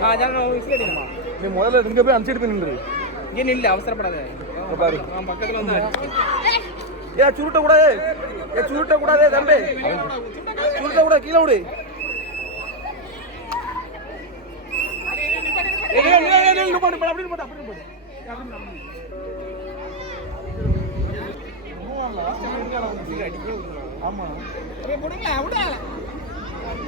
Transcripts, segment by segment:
நீ முதல்ல இங்க போய் அனுப்பிச்சிட்டு போய் நின்று இங்க நில்ல அவசரப்படாத பாரு பக்கத்துல வந்து ஏ சுருட்ட கூடாது ஏ சுருட்ட கூடாது தம்பி சுருட்ட கூட கீழ விடு ஆமா முடிங்க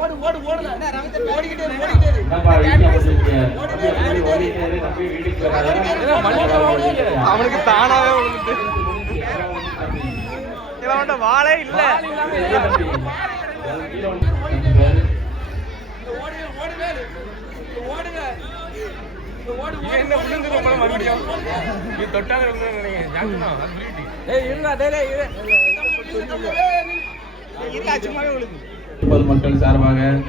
அவனுக்கு தானாவே வந்துட்டு வாழை இல்ல என்ன விழுந்து நீங்க தொட்டாங்க விழுந்து நீங்க ஜாக்கணும் அது இருந்தா டேய் இருந்தா இருந்தா சும்மாவே விழுந்து मल्टल चार भाग है